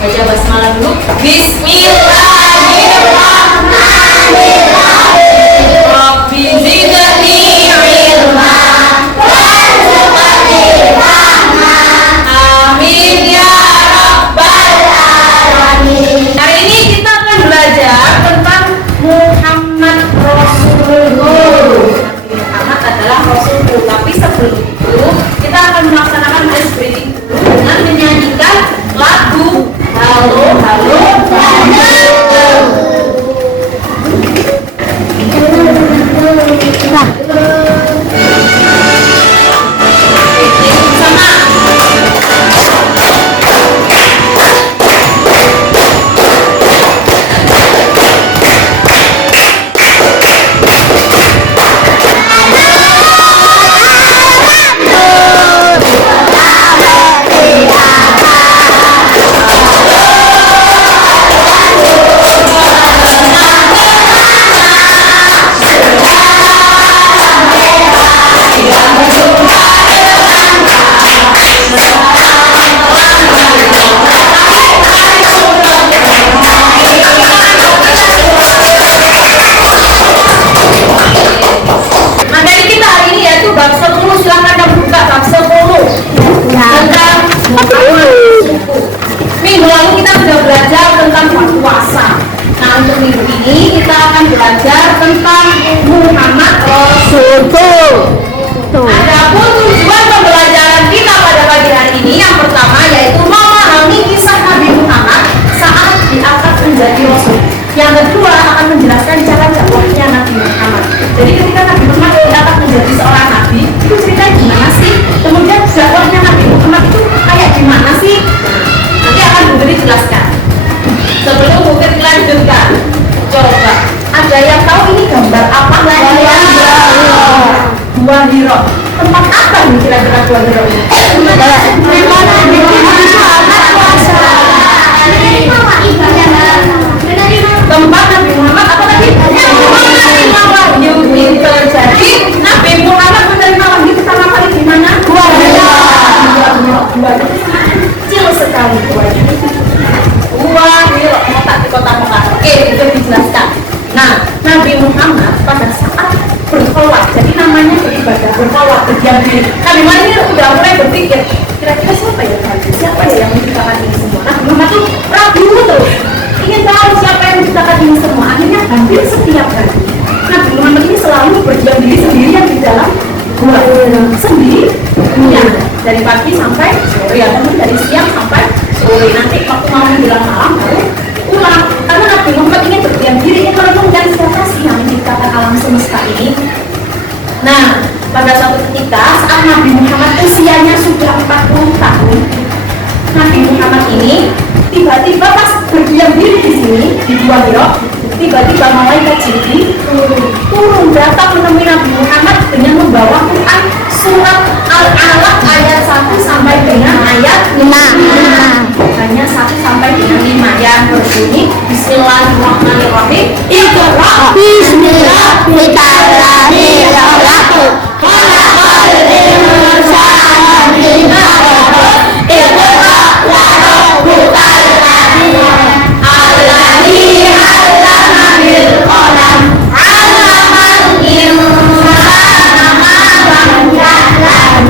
Baca basmalah dulu. Bismillahirrahmanirrahim. Rabbi zidni ilma warzuqni fahma. Amin ya rabbal alamin. Hari ini kita akan belajar tentang Muhammad Rasulullah. Muhammad adalah Rasulullah. Tapi sebelum itu kita akan melaksanakan tes reading dengan menyanyikan lagu Halo Halo Adapun tujuan pembelajaran kita pada pagi hari ini yang pertama yaitu memahami kisah Nabi Muhammad saat diangkat menjadi Rasul. Yang kedua akan menjelaskan cara dakwahnya Nabi Muhammad. Jadi ketika Nabi Muhammad diangkat menjadi seorang Nabi, itu ceritanya gimana sih? Kemudian dakwahnya Nabi Muhammad itu kayak gimana sih? Nanti akan Bunda dijelaskan. Sebelum Bunda dilanjutkan, coba ada yang tahu ini gambar apa? Gua Hiro. Tempat apa nih kira-kira Gua Hiro ini? Tempat Nabi Muhammad apa tadi? Menerima wahyu itu. Jadi Nabi Muhammad menerima wahyu pertama kali di mana? Gua Hiro. Gua Hiro kecil sekali Gua Hiro. Gua Hiro letak di kota Mekah. Oke, itu dijelaskan. Nah, Nabi Muhammad pada saat berkholwat, jadi namanya beribadah, berkholwat, berdiam diri. Nabi Muhammad ini udah mulai berpikir, kira-kira siapa ya Nabi? Siapa ya yang menciptakan ini semua? Nabi Muhammad tuh ragu terus, ingin tahu siapa yang menciptakan ini semua. Akhirnya hampir setiap hari Nabi Muhammad ini selalu berdiam diri sendirian di dalam gua sendiri. Ya, dari pagi sampai sore, atau dari siang sampai sore. Nanti waktu mau menjelang malam baru pulang. Karena Nabi Muhammad ingin berdiam diri, ingin merenungkan siapa sih yang menciptakan alam semesta ini. Nah, pada suatu ketika saat Nabi Muhammad usianya sudah 40 tahun, Nabi Muhammad ini tiba-tiba pas berdiam diri di sini di Gua Hiro, tiba-tiba malaikat Jibril turun datang menemui Nabi Muhammad dengan membawa Quran surat Al-Alaq ayat 1 sampai dengan ayat 5. Hanya 1 sampai dengan 5 yang berbunyi Bismillahirrahmanirrahim. Iqra bismi rabbikal ladzi khalaq. Khalaqal insana min 'alaq. Iqra wa rabbukal akram. Alladzi 'allama bil qalam. 'allamal insana ma lam ya'lam.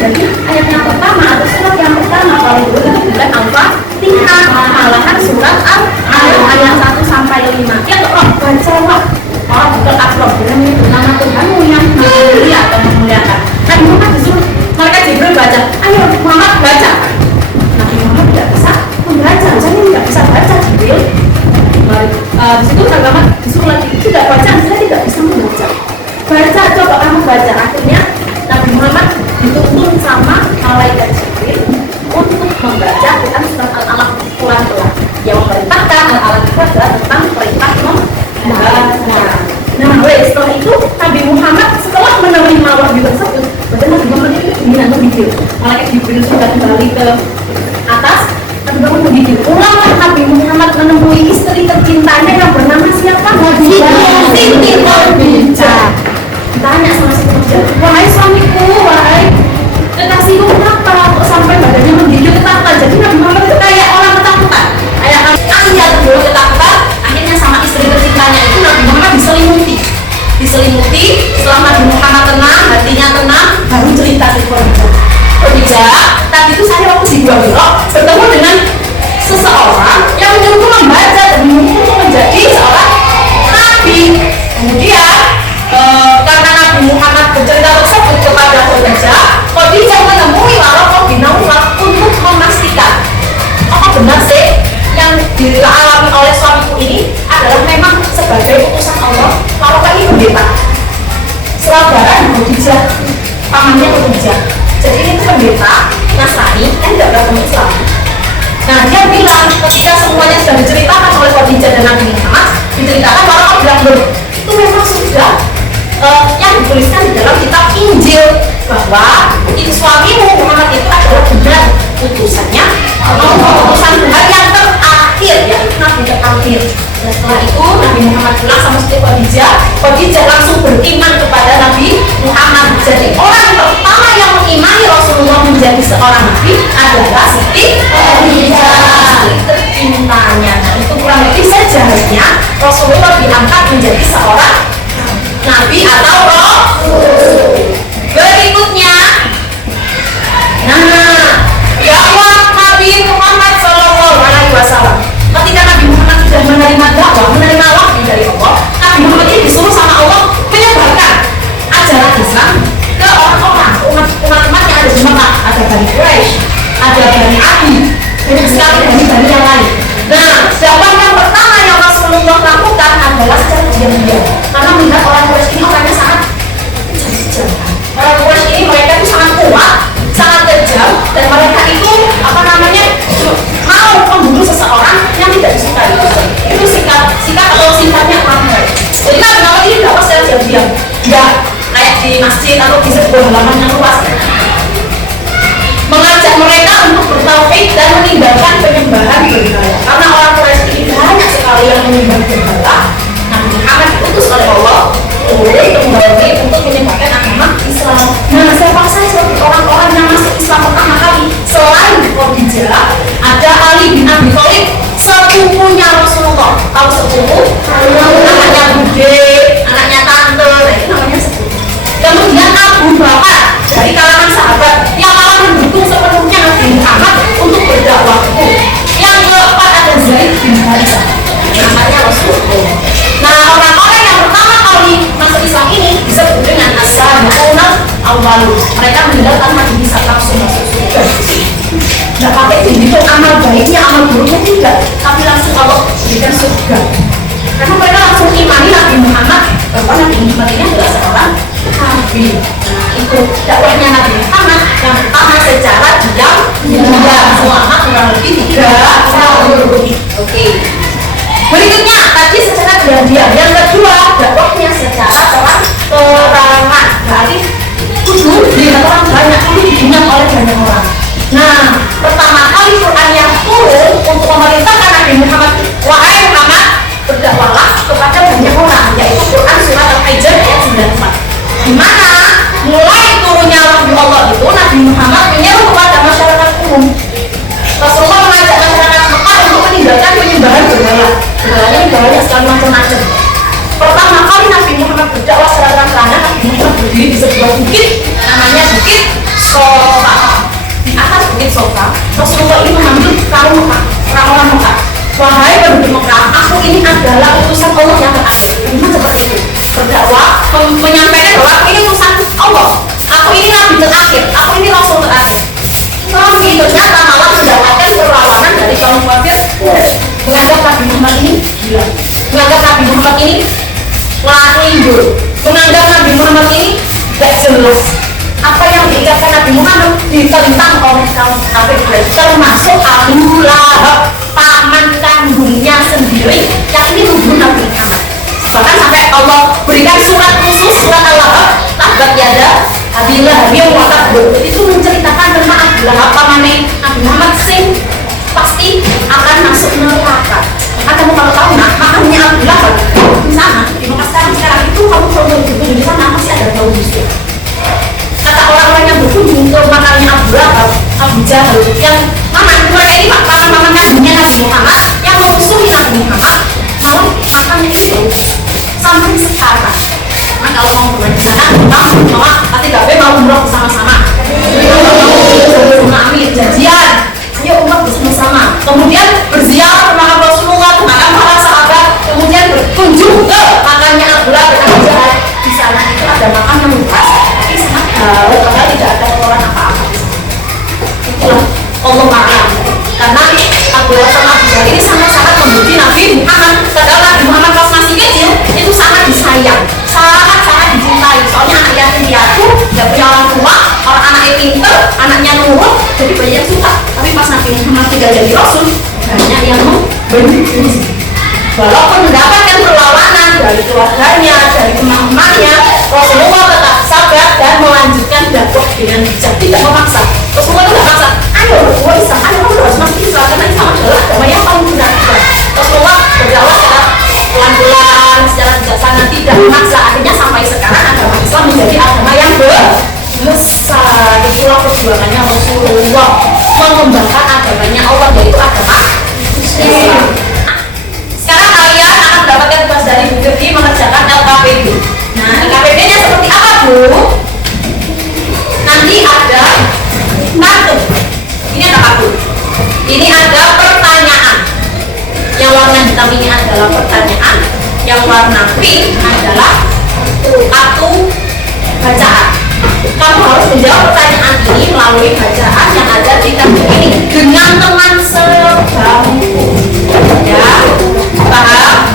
Jadi ayat yang pertama atau surat yang pertama kalau dulu itu bukan Al-Fatihah, malahan surat Al-Alaq ayat 1 sampai 5. Ya toh baca wah. Oh, betul akram dengan menyebut nama Tuhanmu yang mulia atau memuliakan. Nabi Muhammad disuruh malaikat Jibril baca. Ayo Muhammad baca. Nabi Muhammad tidak bisa membaca, saya tidak bisa baca Jibril. Di situ Nabi Muhammad disuruh lagi tidak baca, saya tidak bisa membaca. Baca, coba kamu baca. Akhirnya Nabi Muhammad dituntun sama malaikat Jibril untuk membaca Quran surat Al-Alaq pelan-pelan. Yang memerintahkan Al-Alaq itu adalah tentang perintah membaca. Nah, setelah itu Nabi Muhammad setelah menerima wahyu tersebut, padahal Nabi Muhammad itu ingin video. Malaikat Jibril sudah kembali ke atas. Nabi Muhammad begitu. Ulanglah Nabi Muhammad menemui istri tercintanya yang bernama siapa? Siti Khadijah. Tanya sama si Khadijah, wahai suamiku, wahai kekasihku, kenapa kok sampai badannya menggigil ketakutan? Jadi Nabi Muhammad itu kayak Nah, dia bilang ketika semuanya sudah diceritakan oleh Khadijah dan Nabi Muhammad, diceritakan orang bilang, loh, itu memang sudah yang dituliskan di dalam kitab Injil bahwa suamimu Muhammad itu adalah benar utusannya, utusan Tuhan yang terakhir, yaitu Nabi terakhir. Dan setelah itu Nabi Muhammad pulang sama Siti Khadijah langsung beriman kepada Nabi Muhammad. Jadi orang pertama yang mengimani Rasulullah menjadi seorang nabi adalah Siti Khadijah. Cintanya. Nah, itu kurang lebih sejarahnya Rasulullah diangkat menjadi seorang nabi atau rasul. Berikutnya, dakwah Nabi Muhammad SAW. Ketika Nabi Muhammad sudah menerima dakwah, menerima wahyu dari Allah, Nabi Muhammad ini disuruh sama Allah menyebarkan ajaran Islam ke orang-orang, umat-umat yang ada di Mekah. Ada Bani Quraisy, ada Bani Adi, banyak sekali Bani yang lain. Nah, dakwah yang pertama yang Rasulullah lakukan adalah secara diam-diam, karena melihat orang Quraisy ini orangnya sangat kejam. Orang Quraisy ini mereka itu sangat kuat, sangat kejam, dan mereka itu mau membunuh seseorang yang tidak disukai. Itu sikap atau sifatnya orang. Jadi kenapa ini dakwah secara diam-diam? Ya, kayak di masjid atau di sebuah halaman yang luas, mengajak mereka untuk bertauhid dan meninggalkan penyembahan berhala. Karena orang Quraisy ini banyak sekali yang menyembah berhala. Nabi Muhammad diutus oleh Allah untuk menyebarkan agama Islam. Nah, siapa saja orang-orang yang masuk Islam pertama kali selain Khadijah, ada Ali bin Abi Thalib, sepupunya Rasulullah. Tahu sepupu? Anaknya bude, anaknya tante, nah itu namanya sepupu. Kemudian Abu Bakar dari kalangan sahabat yang malah mendukung sepenuhnya Nabi Muhammad untuk berdakwah. Yang keempat ada Zaid bin Harithah, anaknya Rasulullah. Nah, orang-orang yang pertama kali masuk Islam ini disebut dengan as-sabiquna awwalun. Mereka meninggalkan tanpa dihisab langsung masuk surga. Tidak pakai dihitung amal baiknya, amal buruknya tidak, tapi langsung Allah berikan surga. Karena mereka langsung imani Nabi Muhammad bahwa Nabi Muhammad ini adalah seorang nabi. Nah, itu dakwahnya Nabi Muhammad yang pertama secara diam-diam selama kurang lebih 3 tahun. Oke. Berikutnya tadi secara diam-diam. Yang kedua, dakwahnya secara terang-terangan. Berarti kudu dilihat orang banyak, kudu didengar oleh banyak orang. Nah, pertama kali Quran yang turun untuk memerintahkan Nabi Muhammad, wahai Muhammad, berdakwahlah kepada banyak orang, yaitu Quran surat Al-Hijr ayat 94. Di mana mulai turunnya wahyu Allah itu Nabi Muhammad menyeru kepada masyarakat umum. Rasulullah mengajak masyarakat Mekah untuk meninggalkan penyembahan berhala. Berhalanya sekali macam-macam. Pertama kali Nabi Muhammad berdakwah secara terang-terangan, Nabi Muhammad berdiri di sebuah bukit, namanya Bukit Sofa. Di atas Bukit Sofa, Rasulullah ini mengambil kaum Mekah, orang-orang Mekah. Wahai penduduk Mekah, aku ini adalah utusan Allah yang terakhir. Memang seperti itu. Berdakwah, menyampaikan bahwa aku ini utusan Allah. Aku ini Nabi terakhir, aku ini Rasul terakhir. Tapi ternyata malah mendapatkan perlawanan dari kaum kafir. Menganggap Nabi Muhammad ini gila, menganggap Nabi Muhammad ini ngelindul, menganggap Nabi Muhammad ini gak jelas. Apa yang diikatkan Nabi Muhammad ditentang oleh kaum kafir, termasuk Abu Lahab, paman kandungnya sendiri yang ini membunuh Nabi Muhammad. Bahkan sampai Allah berikan surat khusus, surat Al-Lahab, tabat yada Abi Lahab yang watab. Itu menceritakan tentang Abu Lahab, pamannya Nabi Muhammad sing pasti akan masuk neraka. Maka kamu kalau tahu, nah makannya Abu Lahab di sana, di Mekah sekarang itu kamu kalau berkunjung di sana masih ada bau busuk. Kata orang-orang yang berkunjung ke makannya Abu Lahab, Abu Jahal, yang mereka ini paman kandungnya Nabi Muhammad yang memusuhi Nabi Muhammad, malah makannya itu sampai sekarang. Nah kalau mau bermain di sana, mama nanti gabe mau umroh bersama-sama. Amin, janjian. Ayo umroh bersama-sama. Kemudian berziarah ke makam Rasulullah, ke makam para sahabat. Kemudian berkunjung ke makamnya Abu Lahab dan Abu Jahal. Di sana itu ada makam yang luas, tapi sangat jauh, padahal tidak ada kotoran apa-apa. Itulah Allah Maha. Karena Abu Lahab sama Abu Jahal ini sangat-sangat membenci Nabi Muhammad. Padahal Nabi Muhammad pas masih kecil itu sangat disayang, sangat-sangat dicintai. Soalnya anak yatim piatu, nggak punya orang tua, orang anaknya pinter, anaknya nurut, jadi banyak suka. Tapi pas Nabi Muhammad tidak jadi Rasul, Ini ada pertanyaan. Yang warna hitam ini adalah pertanyaan. Yang warna pink adalah kartu bacaan. Kamu harus menjawab pertanyaan ini melalui bacaan yang ada di kartu ini dengan teman sebangku. Ya, paham?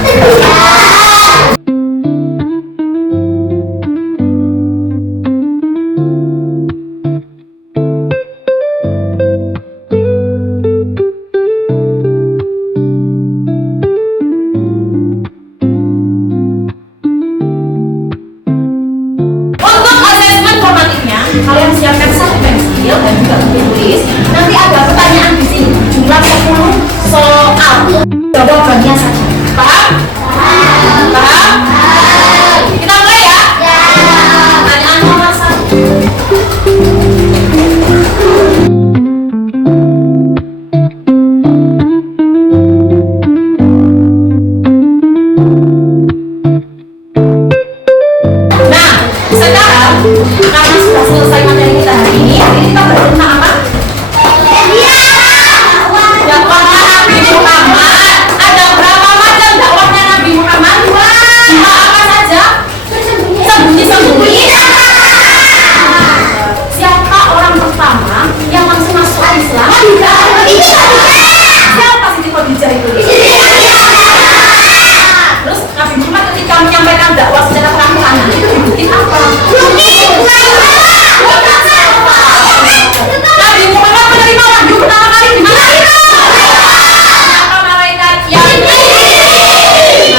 Kalian siapkan satu pensil dan juga buku tulis. Nanti ada pertanyaan di sini, jumlah 10 soal. Jawabannya saja. Paham? Paham? Kita mulai ya? Pertanyaan nomor 1. Karena sudah selesai materi kita hari ini kita belajar tentang apa? Dakwahnya Nabi Muhammad. Ada berapa macam dakwahnya Nabi Muhammad? Apa saja? Sembunyi-sembunyi. Siapa orang pertama yang langsung masuk Islam? Siapa Siti Khadijah itu? Terus Nabi Muhammad ketika menyampaikan dakwah secara terang-terangan itu dibikin apa? Nabi Muhammad menerima wahyu pertama kali di mana? Apa malaikat yang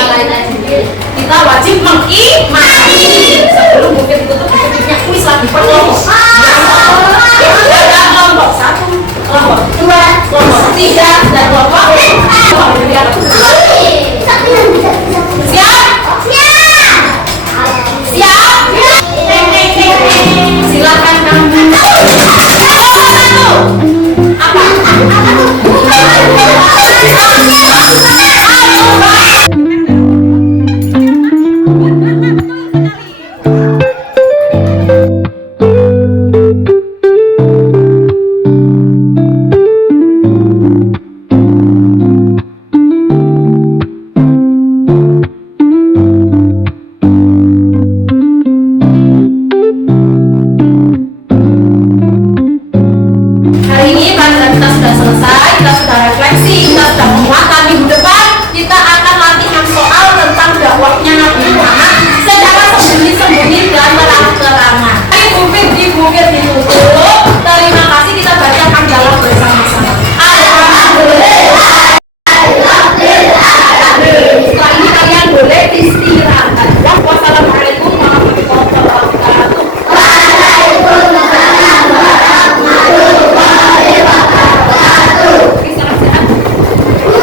malaikat Jibril. Kita wajib mengimani sebelum buku ditutup. Bukunya kuis lagi perkelompok. Ada kelompok 1, kelompok 2, kelompok 3 dan kelompok 4.